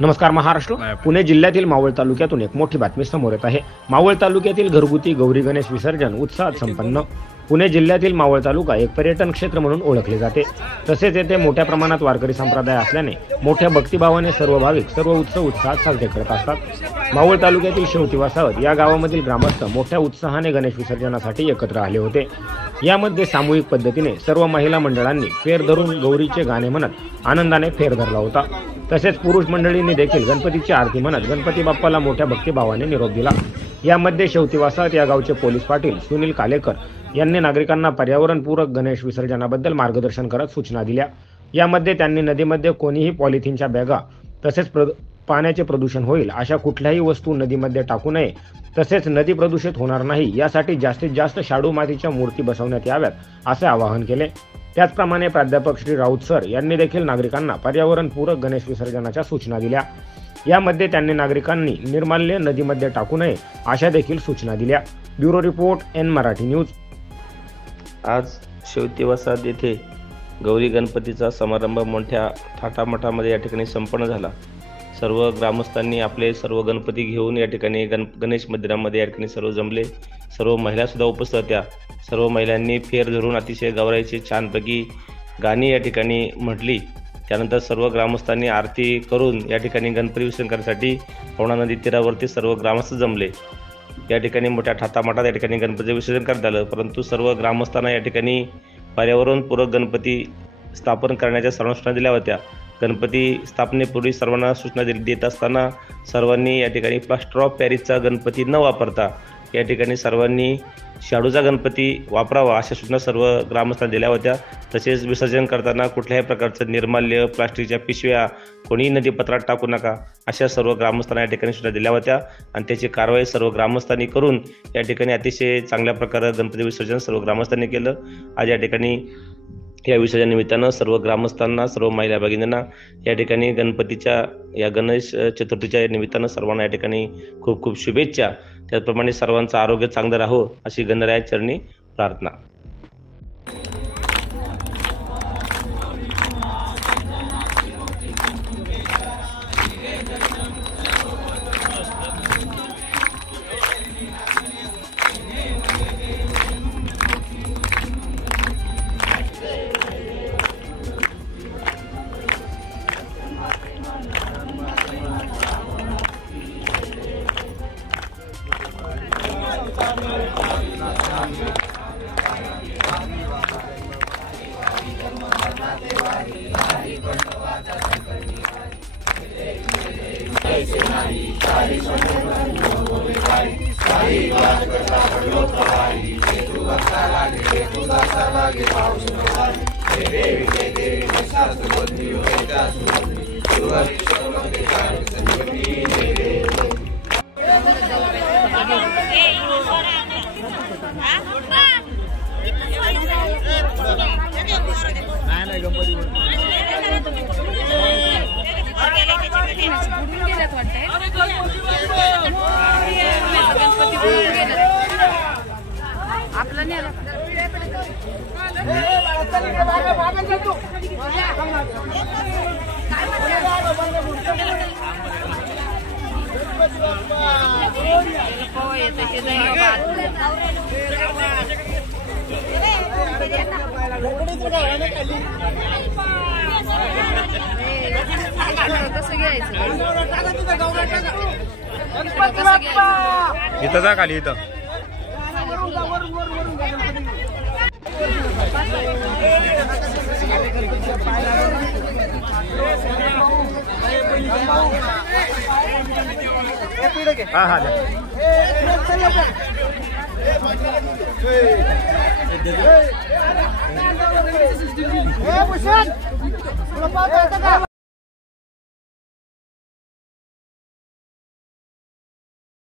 नमस्कार महाराष्ट्र. पुणे जिल्ह्यातील मावळ तालुक्यातून एक मोठी बातमी समोर येत आहे. मावळ तालुक्यातील घरगुती गौरी गणेश विसर्जन उत्साहात संपन्न. पुणे जिल्ह्यातील मावळ तालुका एक पर्यटन क्षेत्र म्हणून ओळखले जाते. तसेच येथे मोठ्या प्रमाणात वारकरी संप्रदाय असल्याने मोठ्या भक्तिभावाने सर्व भाविक सर्व उत्सव उत्साहात साजरे करत असतात. मावळ तालुक्यातील शेवटी वासावत या गावामधील ग्रामस्थ मोठ्या उत्साहाने गणेश विसर्जनासाठी एकत्र आले होते. यामध्ये सामूहिक पद्धतीने सर्व महिला मंडळांनी फेर धरून गौरीचे गाणे म्हणत आनंदाने फेर धरला होता. तसेच पुरुष मंडळींनी देखील गणपतीची आरती म्हणत गणपती बाप्पाला मोठ्या भक्तिभावाने निरोप दिला. यामध्ये शेवटी वासावत या गावचे पोलीस पाटील सुनील कालेकर यांनी नागरिकांना पर्यावरणपूरक गणेश विसर्जनाबद्दल मार्गदर्शन करत सूचना दिल्या. यामध्ये त्यांनी नदीमध्ये कोणीही पॉलिथिनच्या बॅगा तसेच पाण्याचे प्रदूषण होईल अशा कुठल्याही वस्तू नदीमध्ये टाकू नये, तसेच नदी प्रदूषित होणार नाही यासाठी जास्तीत जास्त शाडू मातीच्या मूर्ती बसवण्यात याव्यात असे आवाहन केले. त्याचप्रमाणे प्राध्यापक श्री राऊत सर यांनी देखील नागरिकांना पर्यावरणपूरक गणेश विसर्जनाच्या सूचना दिल्या. यामध्ये त्यांनी नागरिकांनी निर्माल्य नदीमध्ये टाकू नये अशा देखील सूचना दिल्या. Bureau report N Marathi news. आज शेवटी वसाहत येथे गौरी गणपतीचा समारंभ मोठ्या थाटामाटामध्ये या ठिकाणी संपन्न झाला. सर्व ग्रामस्थांनी आपले सर्व गणपती घेऊन या ठिकाणी गणेश मंदिरामध्ये या ठिकाणी सर्व जमले. सर्व महिला सुद्धा उपस्थित होत्या. सर्व महिलांनी फेर धरून अतिशय गौराईची छानपैकी गाणी या ठिकाणी म्हटली. त्यानंतर सर्व ग्रामस्थांनी आरती करून या ठिकाणी गणपती विसर्जन करण्यासाठी पवना नदी तीरावरती सर्व ग्रामस्थ जमले. या ठिकाणी मोठ्या थाटामाटात या ठिकाणी गणपती विसर्जन करण्यात आलं. परंतु सर्व ग्रामस्थांना या ठिकाणी पर्यावरणपूरक गणपती स्थापन करण्याच्या सर्व सूचना दिल्या होत्या. गणपती स्थापनेपूर्वी सर्वांना सूचना देत असताना सर्वांनी या ठिकाणी प्लास्टर ऑफ पॅरिसचा गणपती न वापरता या ठिकाणी सर्वांनी शाडूचा गणपती वापरावा अशा सूचना सर्व ग्रामस्थांना दिल्या होत्या. तसेच विसर्जन करताना कुठल्याही प्रकारचं निर्माल्य प्लास्टिकच्या पिशव्या कोणीही नदीपात्रात टाकू नका अशा सर्व ग्रामस्थांना या ठिकाणी सूचना दिल्या होत्या आणि त्याची कारवाई सर्व ग्रामस्थांनी करून या ठिकाणी अतिशय चांगल्या प्रकारे गणपती विसर्जन सर्व ग्रामस्थांनी केलं. आज या ठिकाणी या विसर्जन निमित्तानं सर्व ग्रामस्थांना सर्व महिला भगिनींना या ठिकाणी गणपतीच्या या गणेश चतुर्थीच्या निमित्तानं सर्वांना या ठिकाणी खूप खूप शुभेच्छा. त्याचप्रमाणे सर्वांचं आरोग्य चांगलं राहो अशी गणराया चरणी प्रार्थना. इथं जा खाली इथं. हा हा भूषण तुला पाहता येतं का?